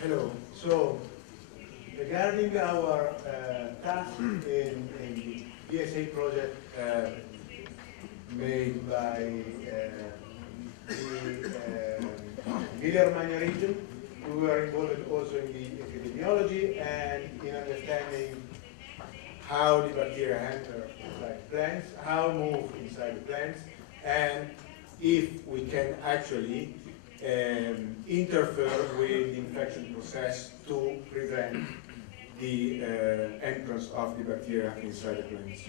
Hello. So, regarding our task in the PSA project made by the Emilia-Romagna region, we were involved also in the epidemiology and in understanding how the bacteria enter inside plants, how move inside the plants, and if we can actually interfere with the infection process to prevent the entrance of the bacteria inside the plants.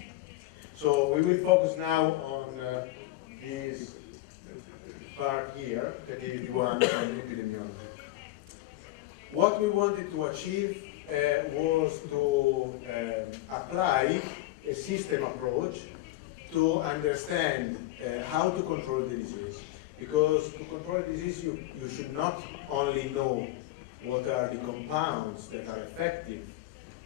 So we will focus now on this part here, that is the one on epidemiology. What we wanted to achieve was to apply a system approach to understand how to control the disease. Because to control the disease, you should not only know what are the compounds that are effective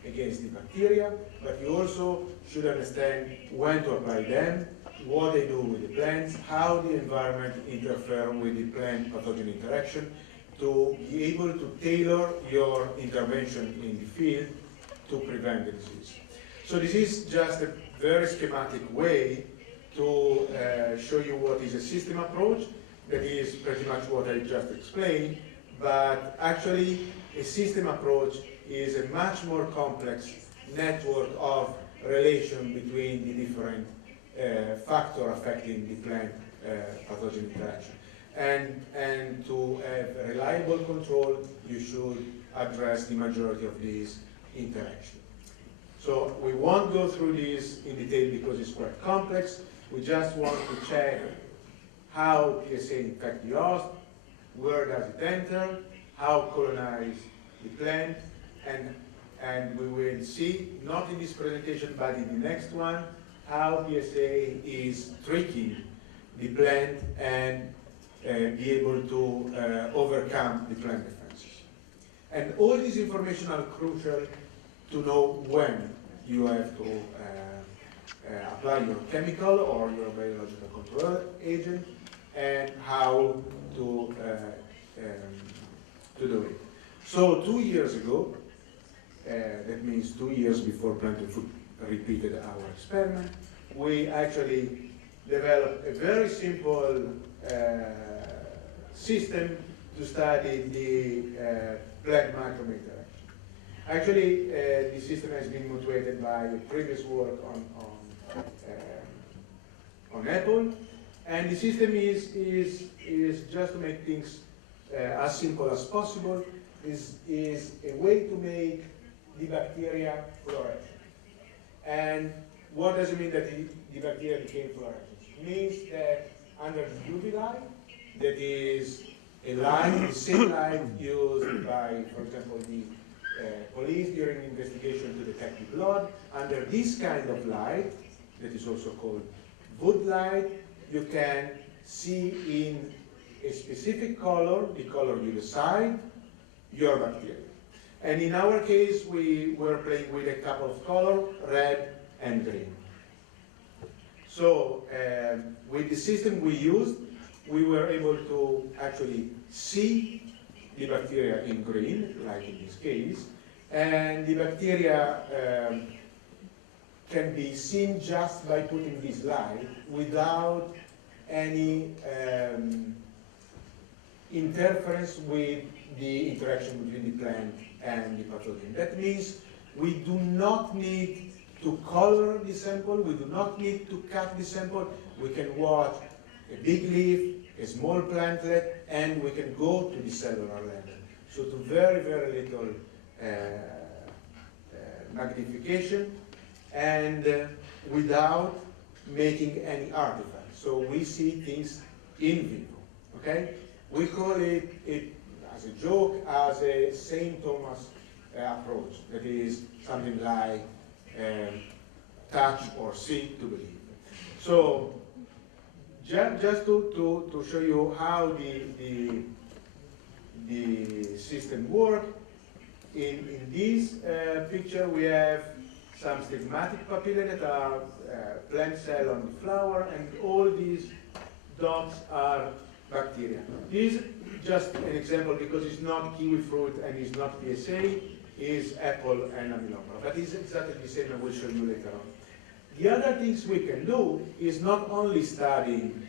against the bacteria, but you also should understand when to apply them, what they do with the plants, how the environment interferes with the plant-pathogen interaction, to be able to tailor your intervention in the field to prevent the disease. So this is just a very schematic way to show you what is a system approach. That is pretty much what I just explained, but actually a system approach is a much more complex network of relation between the different factors affecting the plant pathogen interaction. And to have reliable control, you should address the majority of these interactions. So we won't go through this in detail because it's quite complex. We just want to check how PSA infects the host, where does it enter, how colonize the plant, and we will see, not in this presentation, but in the next one, how PSA is tricking the plant and be able to overcome the plant defenses. And all this information are crucial to know when you have to apply your chemical or your biological control agent, and how to do it. So 2 years ago, that means 2 years before Plant and Food repeated our experiment, we actually developed a very simple system to study the plant microbe interaction. Actually, the system has been motivated by previous work on apple, and the system is just to make things as simple as possible, is a way to make the bacteria fluorescent. And what does it mean that the bacteria became fluorescent? It means that under the UV light, that is a light, the same light used by, for example, the police during the investigation to detect the blood, under this kind of light, that is also called wood light, you can see in a specific color, the color you decide, your bacteria. And in our case, we were playing with a couple of colors, red and green. So with the system we used, we were able to actually see the bacteria in green, like in this case, and the bacteria can be seen just by putting this light without any interference with the interaction between the plant and the pathogen. That means we do not need to color the sample, we do not need to cut the sample. We can watch a big leaf, a small plantlet, and we can go to the cellular level. So to very, very little magnification, and without making any artifacts. So we see things in vivo, okay? We call it as a joke, as a St. Thomas approach. That is something like touch or see to believe. So just to show you how the system works, in this picture we have some stigmatic papillae that are plant cell on the flower, and all these dots are bacteria. This is just an example because it's not kiwi fruit and it's not PSA, it's apple and amylopora. But it's exactly the same, I will show you later on. The other things we can do is not only studying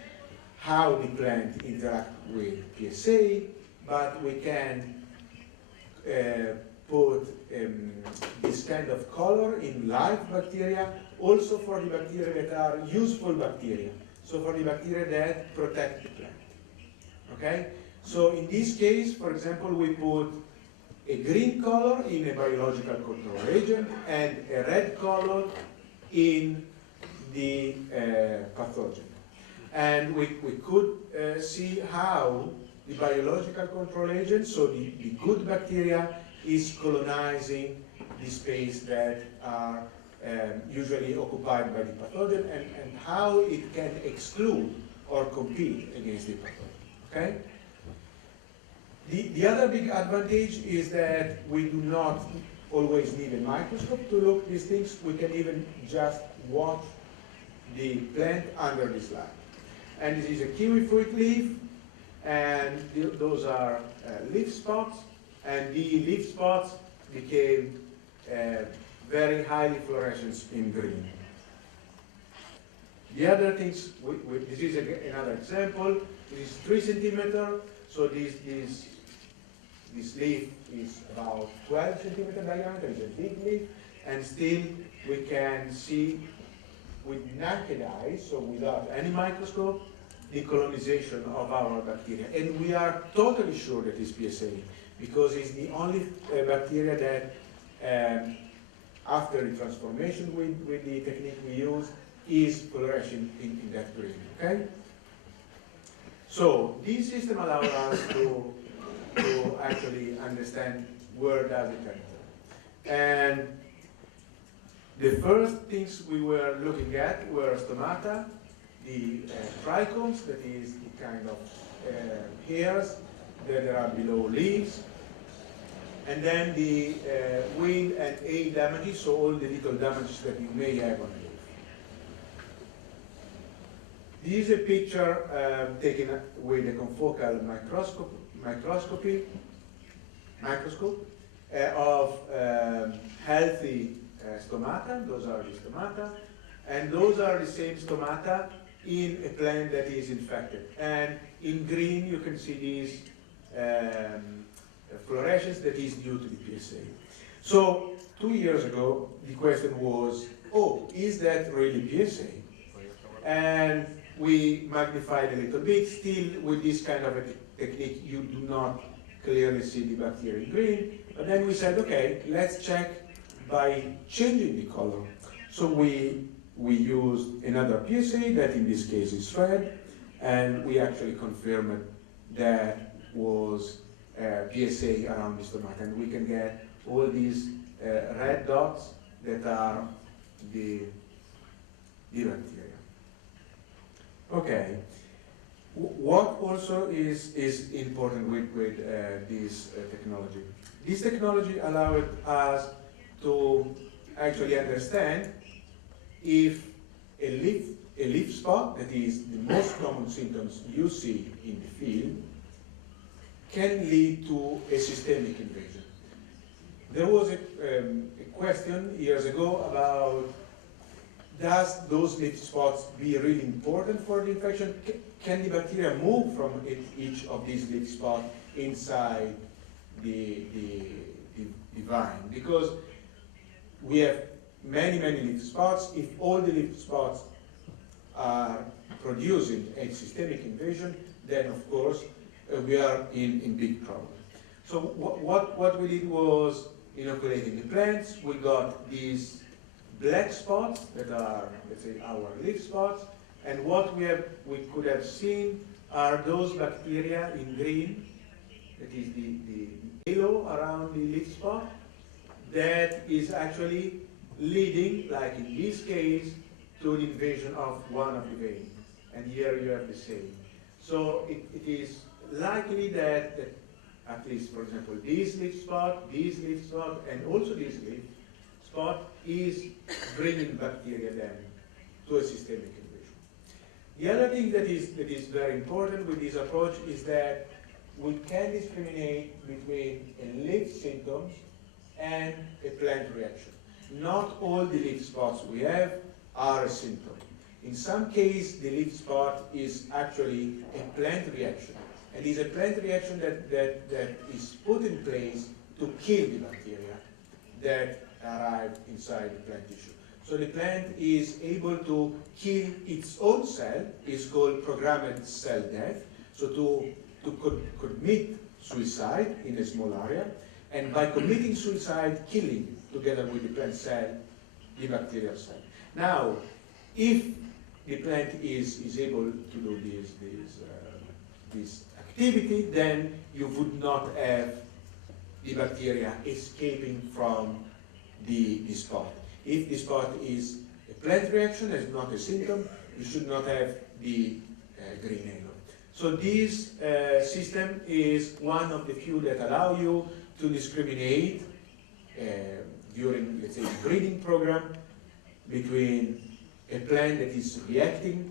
how the plant interacts with PSA, but we can put this kind of color in live bacteria, also for the bacteria that are useful bacteria. So for the bacteria that protect the plant. Okay? So in this case, for example, we put a green color in a biological control agent and a red color in the pathogen. And we could see how the biological control agent, so the good bacteria, is colonizing the space that are usually occupied by the pathogen, and how it can exclude or compete against the pathogen. Okay? The other big advantage is that we do not always need a microscope to look at these things. We can even just watch the plant under this light. And this is a kiwi fruit leaf, and those are leaf spots, and the leaf spots became very highly fluorescent in green. The other things, this is another example. This is 3 centimeters, so this leaf is about 12 centimeter diameter, it's a big leaf, and still we can see with naked eyes, so without any microscope, the colonization of our bacteria. And we are totally sure that it's PSA, because it's the only bacteria that, after the transformation with the technique we use, is fluorescing in that green, okay? So this system allows us to actually understand where does it enter. And the first things we were looking at were stomata, the trichomes, that is the kind of hairs that are below leaves, and then the wing and A damages, so all the little damages that you may have on a leaf. This is a picture taken with a confocal microscope of healthy stomata. Those are the stomata, and those are the same stomata in a plant that is infected. And in green you can see these fluorescence that is due to the PSA. So 2 years ago the question was, oh, is that really PSA? And we magnified a little bit. Still, with this kind of a technique, you do not clearly see the bacteria in green. But then we said, okay, let's check by changing the color. So we used another PSA that in this case is red, and we actually confirmed that was PSA around the stomata, and we can get all these red dots that are the bacteria. Okay. What also is important with this technology? This technology allowed us to actually understand if a leaf spot, that is the most common symptoms you see in the field, can lead to a systemic invasion. There was a question years ago about, does those leaf spots be really important for the infection? Can the bacteria move from each of these leaf spots inside the vine? Because we have many leaf spots. If all the leaf spots are producing a systemic invasion, then of course we are in big trouble. So what we did was inoculating the plants. We got these black spots that are, let's say, our leaf spots, and what we could have seen are those bacteria in green, that is the halo around the leaf spot, that is actually leading, like in this case, to the invasion of one of the veins. And here you have the same. So it is likely that at least, for example, this leaf spot, and also this leaf spot is bringing bacteria then to a systemic invasion. The other thing that is very important with this approach is that we can discriminate between a leaf symptoms and a plant reaction. Not all the leaf spots we have are a symptom. In some case, the leaf spot is actually a plant reaction. And is a plant reaction that is put in place to kill the bacteria that arrive inside the plant tissue. So the plant is able to kill its own cell, is called programmed cell death, so to commit suicide in a small area, and by committing suicide, killing, together with the plant cell, the bacterial cell. Now, if the plant is able to do this activity, then you would not have the bacteria escaping from the spot. If the spot is a plant reaction, as not a symptom, you should not have the green halo. So this system is one of the few that allow you to discriminate during, let's say, the breeding program between a plant that is reacting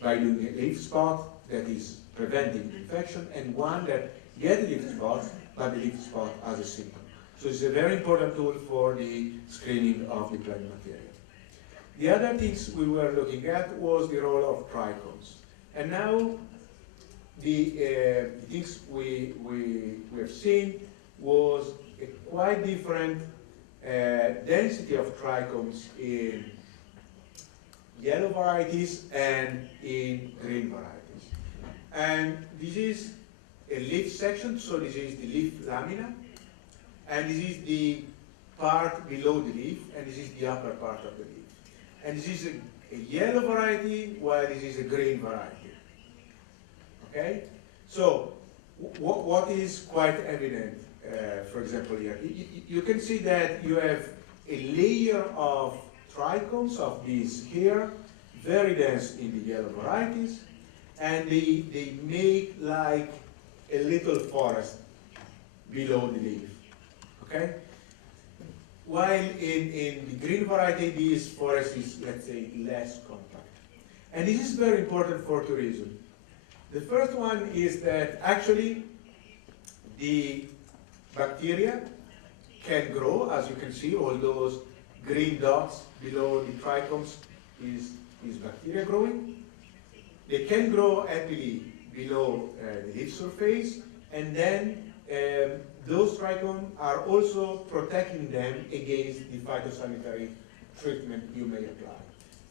by doing a leaf spot that is preventing infection, and one that gets leaf spots, but the leaf spot as a symptom. So it's a very important tool for the screening of the plant material. The other things we were looking at was the role of trichomes. And now the things we have seen was a quite different density of trichomes in yellow varieties and in green varieties. And this is a leaf section, so this is the leaf lamina, and this is the part below the leaf, and this is the upper part of the leaf. And this is a yellow variety, while this is a green variety. Okay? So, what is quite evident, for example, here? You can see that you have a layer of trichomes of these here, very dense in the yellow varieties, and they make like a little forest below the leaf. Okay? While in the green variety, this forest is, let's say, less compact. And this is very important for two reasons. The first one is that actually the bacteria can grow, as you can see, all those green dots below the trichomes is bacteria growing. They can grow happily below the leaf surface, and then those trichomes are also protecting them against the phytosanitary treatment you may apply.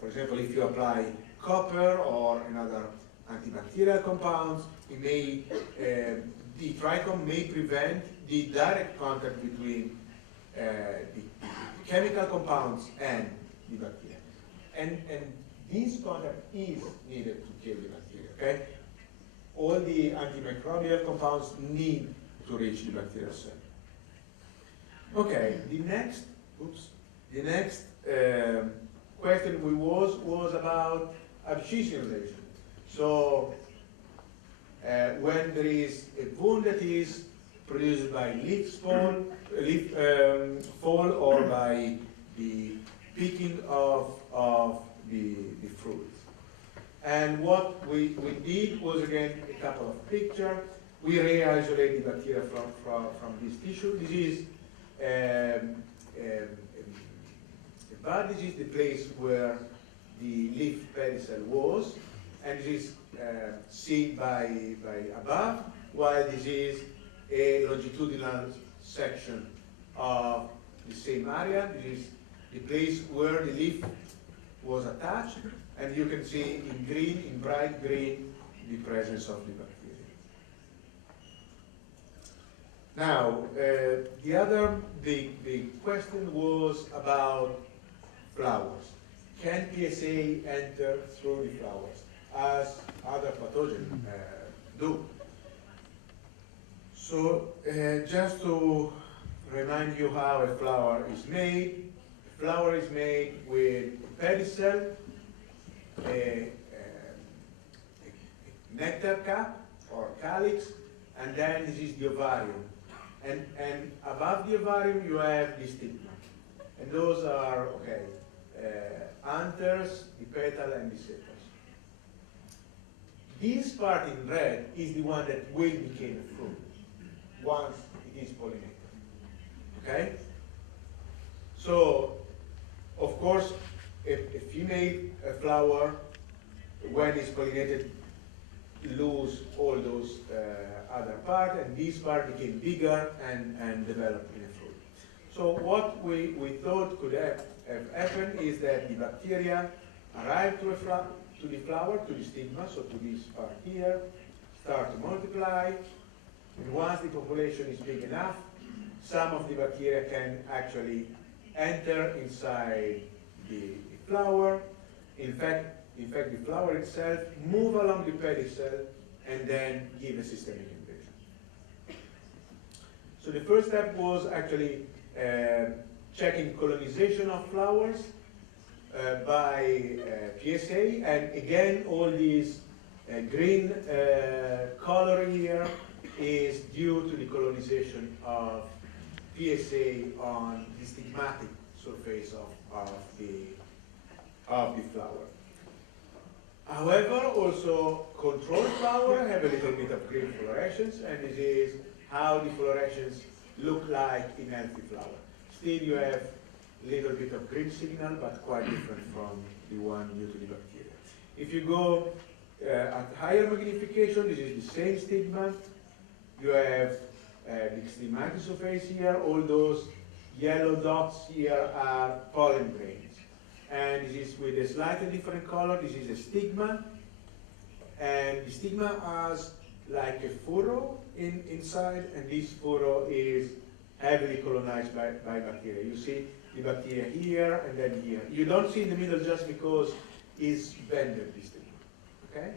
For example, if you apply copper or another antibacterial compounds, the trichome may prevent the direct contact between the chemical compounds and the bacteria. And this contact is needed to kill the bacteria. Okay? All the antimicrobial compounds need to reach the bacterial cell. Okay, the next question was about abscission lesion. So when there is a wound that is produced by leaf fall or by the picking of the fruit. And what we did was, again, a couple of pictures. We re-isolate the bacteria from this tissue. This is a bud. This is the place where the leaf pedicel was, and this is seen by above, while this is a longitudinal section of the same area. This is the place where the leaf was attached, and you can see in green, in bright green, the presence of the bacteria. Now, the other big question was about flowers. Can PSA enter through the flowers, as other pathogens do? So, just to remind you how a flower is made, a flower is made with a pedicel, a nectar cap or calyx, and then this is the ovarium. And above the ovarium you have the stigma. And those are, anthers, the petal, and the sepals. This part in red is the one that will become a fruit once it is pollinated. Okay? So, of course, a female flower, when it's pollinated, lose all those other parts, and this part became bigger and developed in a fruit. So what we thought could have happened is that the bacteria arrive to the flower, to the stigma, so to this part here, start to multiply, and once the population is big enough, some of the bacteria can actually enter inside the flower. In fact, the flower itself move along the pedicel and then give a systemic invasion. So the first step was actually checking colonization of flowers by PSA, and again all these green color here is due to the colonization of PSA on the stigmatic surface of the flower. However, also controlled flower have a little bit of green fluorescence, and this is how the fluorescence look like in healthy flower. Still, you have a little bit of green signal, but quite different from the one due to the bacteria. If you go at higher magnification, this is the same stigma. You have the stigmatic surface here. All those yellow dots here are pollen grains. And this is with a slightly different color. This is a stigma. And the stigma has like a furrow inside, and this furrow is heavily colonized by bacteria. You see the bacteria here and then here. You don't see in the middle just because it's bended, this stigma. Okay?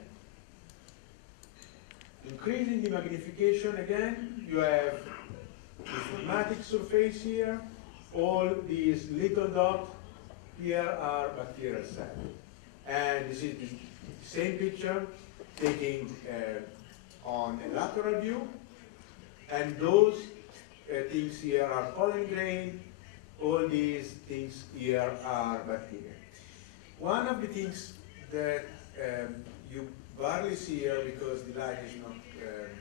Increasing the magnification again, you have the stigmatic surface here. All these little dots here are bacterial cells. And this is the same picture taken on a lateral view. And those things here are pollen grain. All these things here are bacteria. One of the things that you barely see here because the light is not,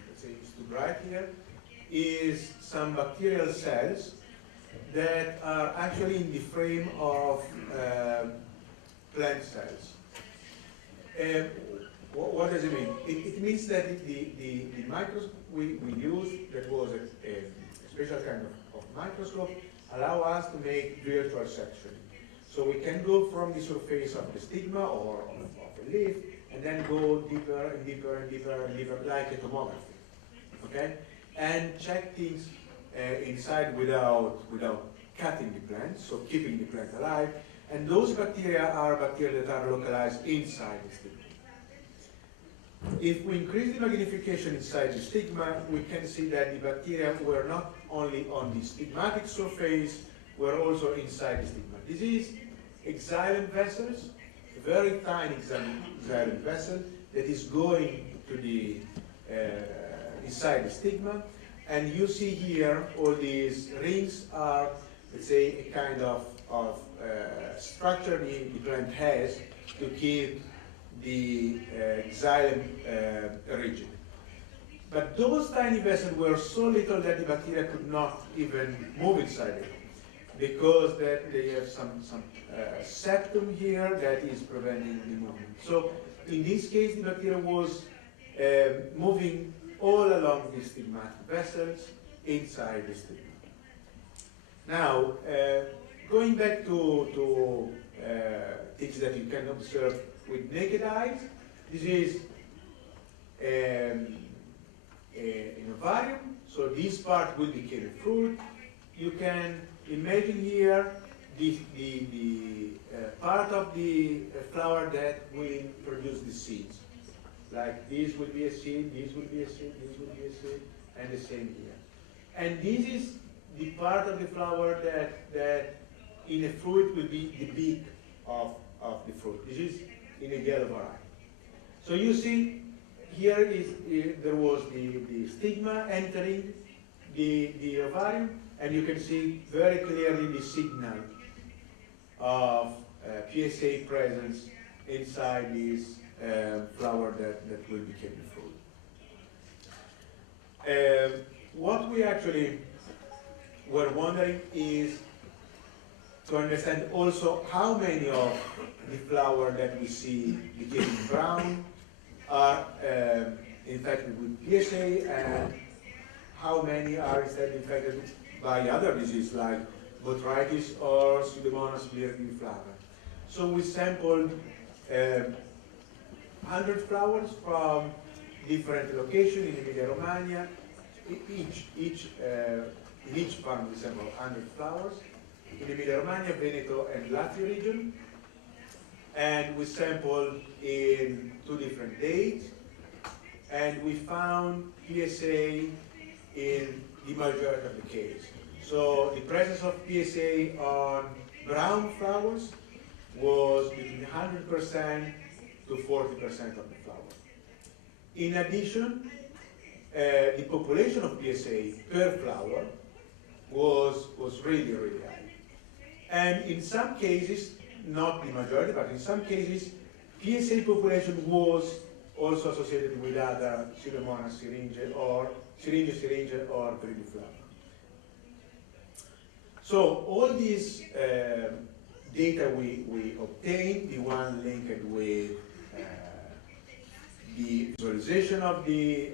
let's say, it's too bright here, is some bacterial cells that are actually in the frame of plant cells. What does it mean? It means that the microscope we used, that was a special kind of microscope, allow us to make virtual section. So we can go from the surface of the stigma or of a leaf, and then go deeper and deeper and deeper and deeper, like a tomography, okay? And check things inside without cutting the plant, so keeping the plant alive. And those bacteria are bacteria that are localized inside the stigma. If we increase the magnification inside the stigma, we can see that the bacteria were not only on the stigmatic surface, were also inside the stigma. This is xylem vessels, a very tiny xylem vessel that is going to the inside the stigma. And you see here all these rings are, let's say, a kind of structure the plant has to keep the xylem rigid. But those tiny vessels were so little that the bacteria could not even move inside it, because that they have some septum here that is preventing the movement. So in this case, the bacteria was moving all along the stigmatic vessels inside the stigma. Now, going back to things that you can observe with naked eyes, this is an ovarium, so this part will become a fruit. You can imagine here the part of the flower that will produce the seeds. Like this will be a seed, this will be a seed, this will be a seed, and the same here. And this is the part of the flower that in a fruit will be the beak of the fruit. This is in a yellow variety. So you see, here there was the stigma entering the ovarium, and you can see very clearly the signal of PSA presence inside this flower that will become the fruit. What we actually were wondering is to understand also how many of the flower that we see becoming brown are infected with PSA, and how many are instead infected by other diseases like botrytis or Pseudomonas flava. So we sampled 100 flowers from different locations in Emilia-Romagna. In each farm we sampled 100 flowers in Emilia-Romagna, Veneto, and Lazio region. And we sampled in 2 different dates, and we found PSA in the majority of the case. So the presence of PSA on brown flowers was between 100% to 40% of the flower. In addition, the population of PSA per flower was really, really high. And in some cases, not the majority, but in some cases, PSA population was also associated with other Pseudomonas syringae or Gridiflava. So all these data we obtained, the one linked with the visualization of the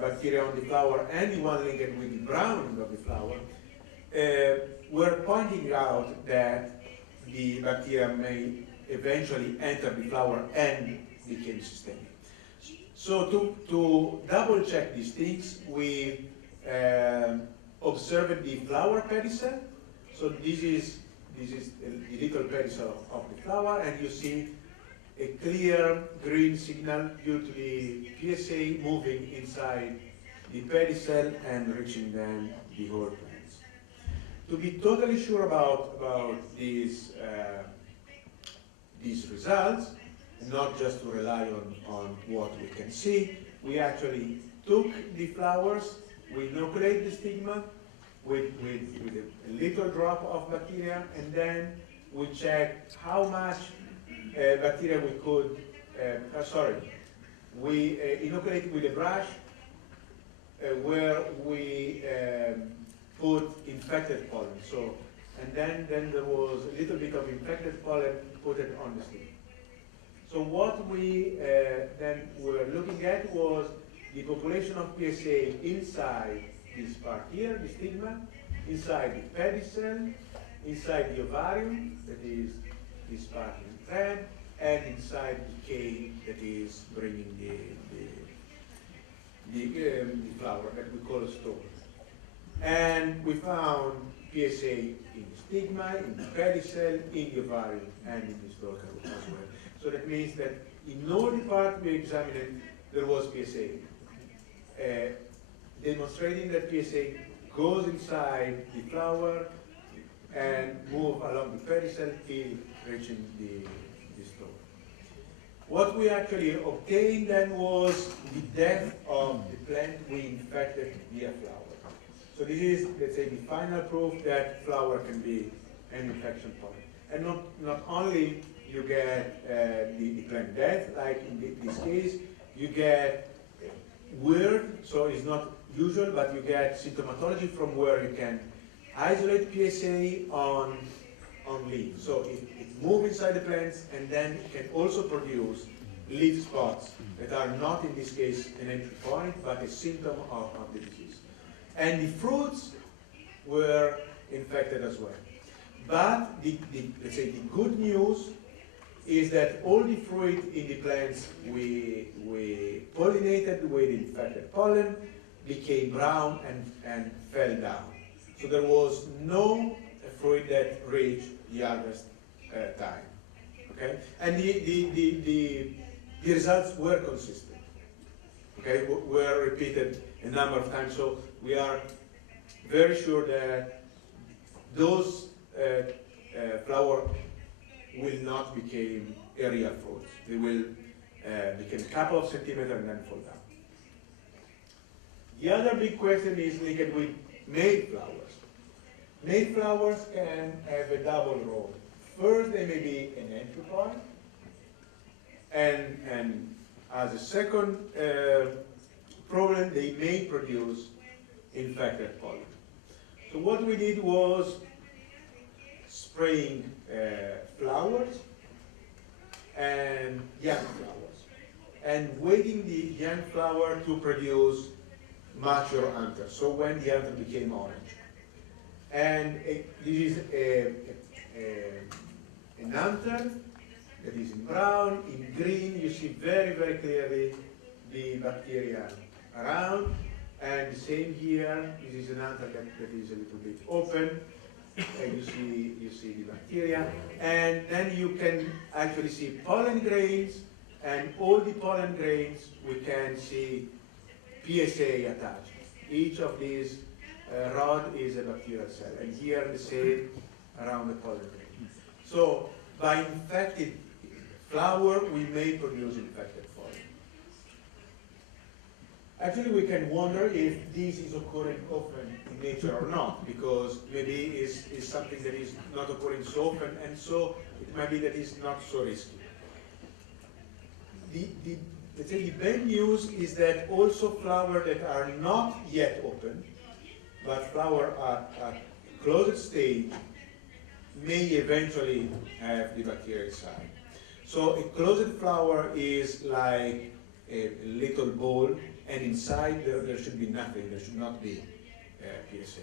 bacteria on the flower and the one linked with the browning of the flower, were pointing out that the bacteria may eventually enter the flower and become systemic. So to double check these things, we observed the flower pedicel. So this is the little pedicel of the flower, and you see a clear green signal due to the PSA moving inside the pedicel and reaching then the whole plants. To be totally sure about these results, and not just to rely on what we can see, we actually took the flowers, we inoculate the stigma with a little drop of bacteria, and then we checked how much bacteria we could, we inoculated with a brush where we put infected pollen. So, and then there was a little bit of infected pollen put it on the stigma. So what we then were looking at was the population of PSA inside this part here, the stigma, inside the pedicel, inside the ovarium, that is this part in red, and inside the cave that is bringing the flower that we call a stole. And we found PSA in the stigma, in the pedicel, in the ovarium, and in the stalk as well. So that means that in all the parts we examined, there was PSA. Demonstrating that PSA goes inside the flower and move along the pedicel till reaching the stalk. What we actually obtained then was the death of the plant we infected via flower. So this is, let's say, the final proof that flower can be an infection point. And not only you get the plant death, like in this case, you get weird, so it's not usual, but you get symptomatology from where you can isolate PSA on leaves. So it moves inside the plants, and then it can also produce leaf spots that are not, in this case, an entry point, but a symptom of the disease. And the fruits were infected as well. But let's say the good news is that all the fruit in the plants we pollinated with infected pollen became brown and fell down. So there was no fruit that reached the harvest time. Okay, and the results were consistent. Okay, were repeated a number of times. So we are very sure that those flower will not become aerial fruits. They will become a couple of centimeters and then fall down. The other big question is linked with male flowers. Male flowers can have a double role. First, they may be an entry point, And as a second problem, they may produce infected pollen. So what we did was spraying flowers and young flowers, and waiting the young flower to produce mature anther, so when the anther became orange. And this is an anther that is in brown. In green, you see very, very clearly the bacteria around. And the same here, this is an anther that is a little bit open. And you see the bacteria. And then you can actually see pollen grains, and all the pollen grains, we can see PSA attached. Each of these rod is a bacterial cell, and here the same around the pollen grain. So by infected flower, we may produce infected pollen. Actually, we can wonder if this is occurring often in nature or not, because maybe it's something that is not occurring so often, and so it might be that it's not so risky. Let's say the bad news is that also flowers that are not yet open, but flower at closed stage, may eventually have the bacteria inside. So a closed flower is like a little ball, and inside there should be nothing, there should not be PSA.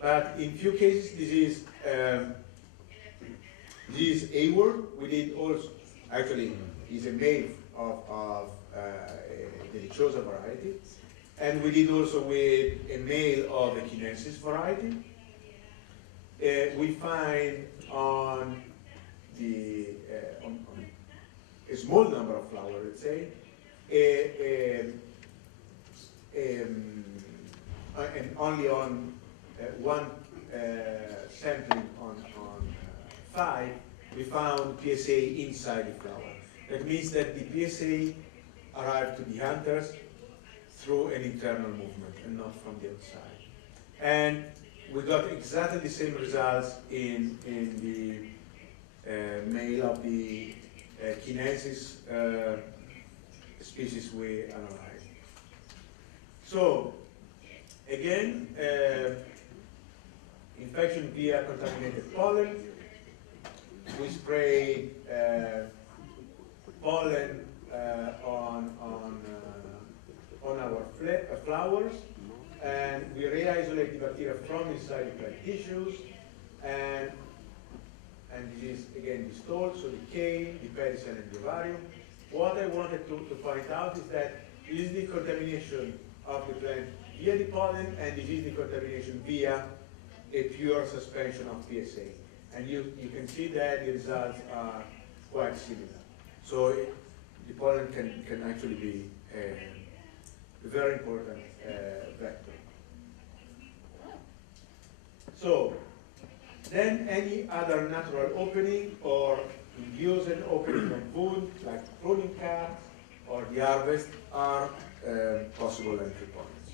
But in few cases, this is a word. We did also, actually, is a male of the Dichosa variety. And we did also with a male of the Chinensis variety. We find on a small number of flowers, let's say, and only on one sampling on 5, we found PSA inside the flower. That means that the PSA arrived to the hunters through an internal movement and not from the outside. And we got exactly the same results in the male of the Chinensis species we analyzed. So, again, infection via contaminated pollen. We spray pollen on our flowers, and we re-isolate the bacteria from inside the plant tissues, and this is again the stole, so the cane, the pedicel, and the ovarium. What I wanted to point out is that this is the contamination of the plant via the pollen, and this is the contamination via a pure suspension of PSA. And you can see that the results are quite similar. So the pollen can actually be a very important vector. So then any other natural opening or induced opening of wound, like pruning cuts or the harvest, are possible entry points.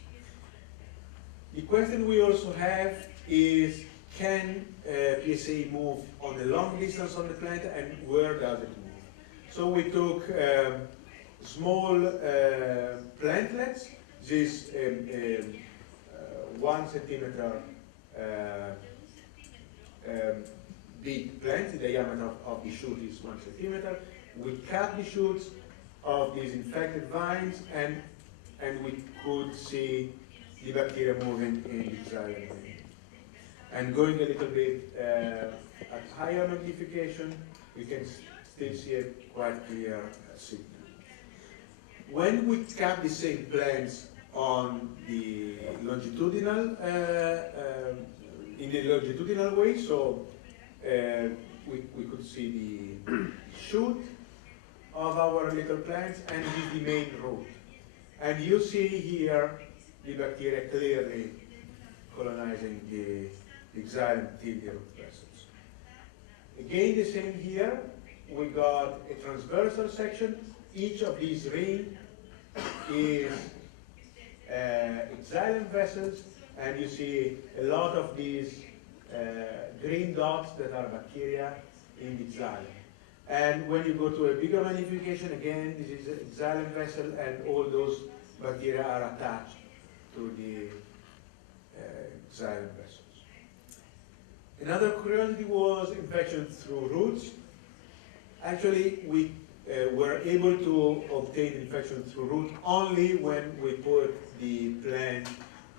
The question we also have is, can PSA move on a long distance on the plant, and where does it move? So we took small plantlets, this 1 centimeter big plant. The diameter of the shoot is 1 centimeter. We cut the shoots of these infected vines, and we could see the bacteria moving in the xylem. And going a little bit at higher magnification, we can still see a quite clear signal. When we cut the same plants on the longitudinal, in the longitudinal way, so we could see the shoot of our little plants, and this is the main root. And you see here the bacteria clearly colonizing the xylem till the root vessels. Again, the same here. We got a transversal section. Each of these rings is xylem vessels, and you see a lot of these green dots that are bacteria in the xylem. And when you go to a bigger magnification, again, this is a xylem vessel, and all those bacteria are attached to the xylem vessels. Another curiosity was infection through roots. Actually, we were able to obtain infection through root only when we put the plant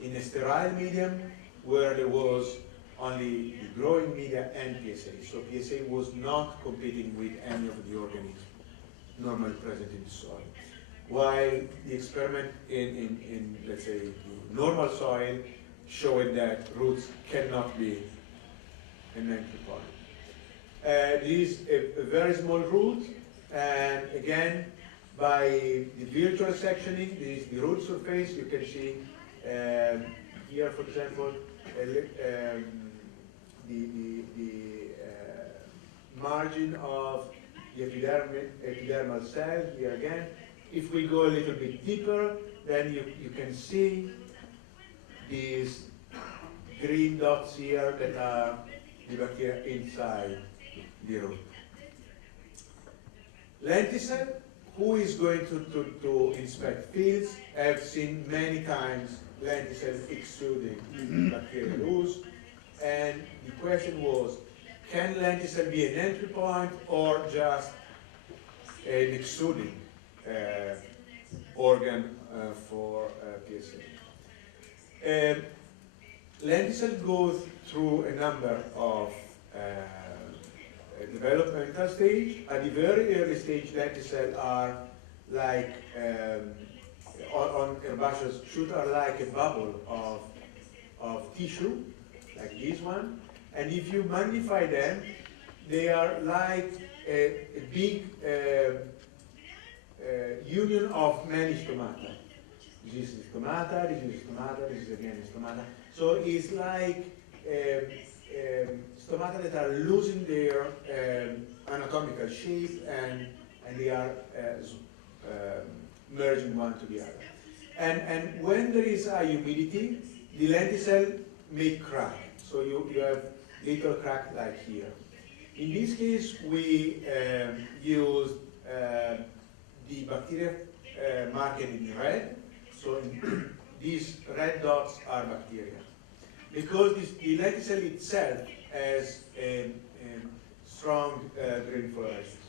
in a sterile medium where there was only the growing media and PSA. So PSA was not competing with any of the organisms normally present in the soil. While the experiment in let's say, the normal soil showed that roots cannot be an entry point. This is a very small root, and again, by the virtual sectioning, this is the root surface. You can see here, for example, the margin of the epidermal cell here again. If we go a little bit deeper, then you can see these green dots here that are the bacteria inside the root. Lenticel, who is going to inspect fields, have seen many times lenticel exuding bacterial ooze, and the question was, can lenticel be an entry point or just an exuding organ for PSA? Lenticel goes through a number of developmental stage. At the very early stage, lenticel are like, on herbaceous shoot, are like a bubble of tissue, like this one. And if you magnify them, they are like a big union of many stomata. This is stomata, this is stomata, this is again stomata. So it's like stomata that are losing their anatomical shape, and they are merging one to the other. And when there is a humidity, the lenticel may crack. So you have little crack like here. In this case, we used the bacteria marked in red. So these red dots are bacteria. Because the lenticel itself has a strong green fluorescence,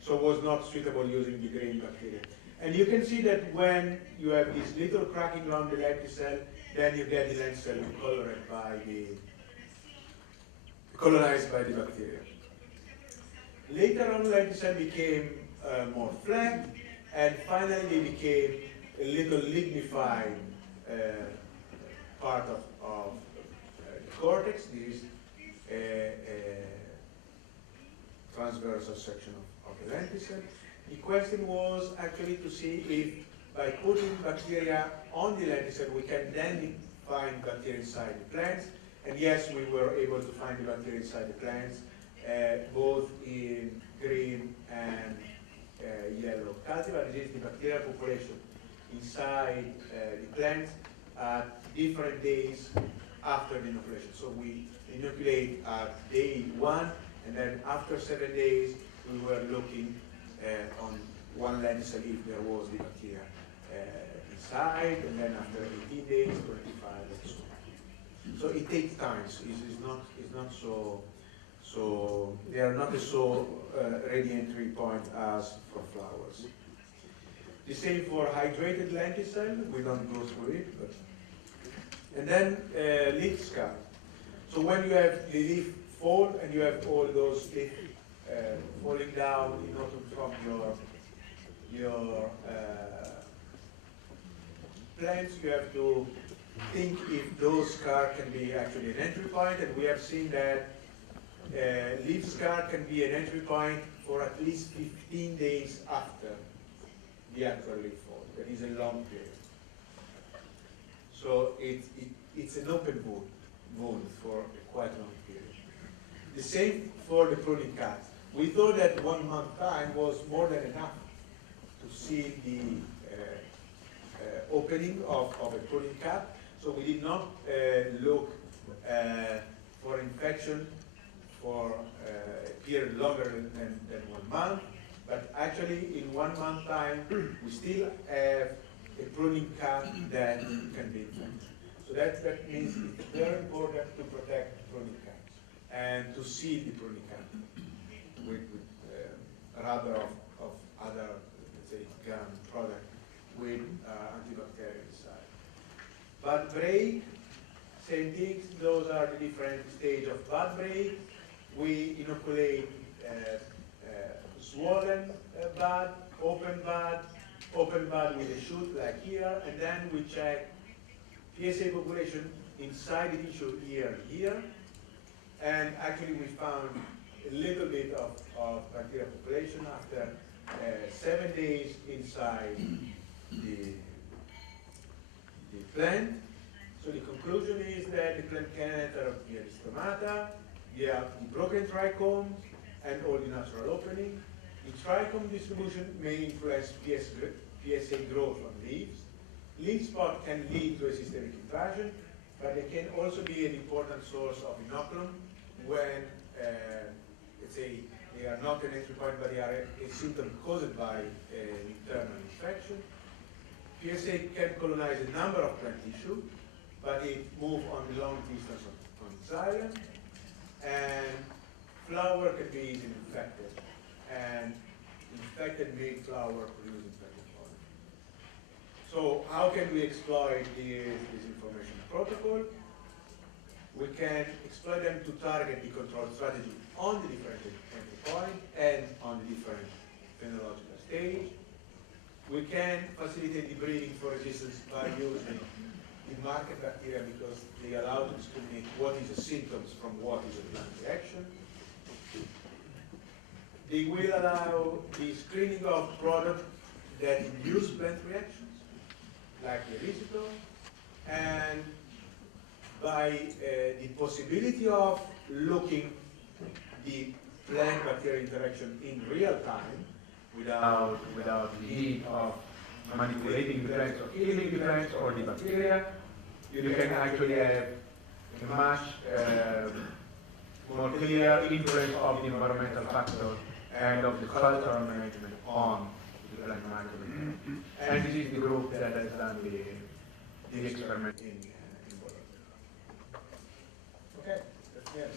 so it was not suitable using the green bacteria. And you can see that when you have this little cracking around the lenticel, then you get the lenticel colonized by the bacteria. Later on, lenticel became more flat, and finally they became a little lignified part of the cortex. This is a transversal section of the lenticel. The question was actually to see if by putting bacteria on the lenticel we can then find bacteria inside the plants. And yes, we were able to find the bacteria inside the plants, both in green and yellow cultivar. This is the bacterial population inside the plants at different days after the inoculation. So we inoculate at day 1, and then after 7 days we were looking on one lenticel if there was the bacteria inside, and then after 18 days, 25, and so on. So it takes time. So it's not so they are not so ready entry point as for flowers. The same for hydrated lenticel. We don't go through it, but and then leaf scar. So when you have the leaf fall and you have all those leaves falling down in autumn from your plants, you have to think if those scars can be actually an entry point, and we have seen that leaf scar can be an entry point for at least 15 days after the actual leaf fall. That is a long period. So it's an open wound for a quite long period. The same for the pruning cut. We thought that 1 month time was more than enough to see the opening of a pruning cut. So we did not look for infection for a period longer than 1 month, but actually in 1 month time, we still have a pruning cap that can be infected. So that means it's very important to protect pruning caps and to seal the pruning cap with rubber of other, let's say, gum product with antibacterial inside. Bud break, same things. Those are the different stages of bud break. We inoculate swollen bud, open bud with a shoot like here, and then we check PSA population inside the tissue here, and actually we found a little bit of bacterial population after 7 days inside the plant. So the conclusion is that the plant can enter via the stomata, via the broken trichomes, and all the natural opening. The trichome distribution may influence PSA growth on leaves. Leaf spot can lead to a systemic invasion, but they can also be an important source of inoculum when, let's say, they are not an entry point, but they are a symptom caused by an internal infection. PSA can colonize a number of plant tissue, but it moves on the long distance on xylem, and flower can be easily infected, and infected male flower produce infected pollen. So how can we exploit this information protocol? We can exploit them to target the control strategy on the different entry point and on the different phenological stage. We can facilitate the breeding for resistance by using the marker bacteria because they allow to discriminate what is the symptoms from what is a plant reaction. They will allow the screening of products that induce plant reactions, like the erythritol, and by the possibility of looking the plant-bacterial interaction in real time without the need of manipulating the plants or killing the plants or the bacteria, you can actually have a much more clear influence of the environmental factor and of the cultural management on the plant microbiome. And this is the group that has done the experiment in Bologna. Okay, that's the end.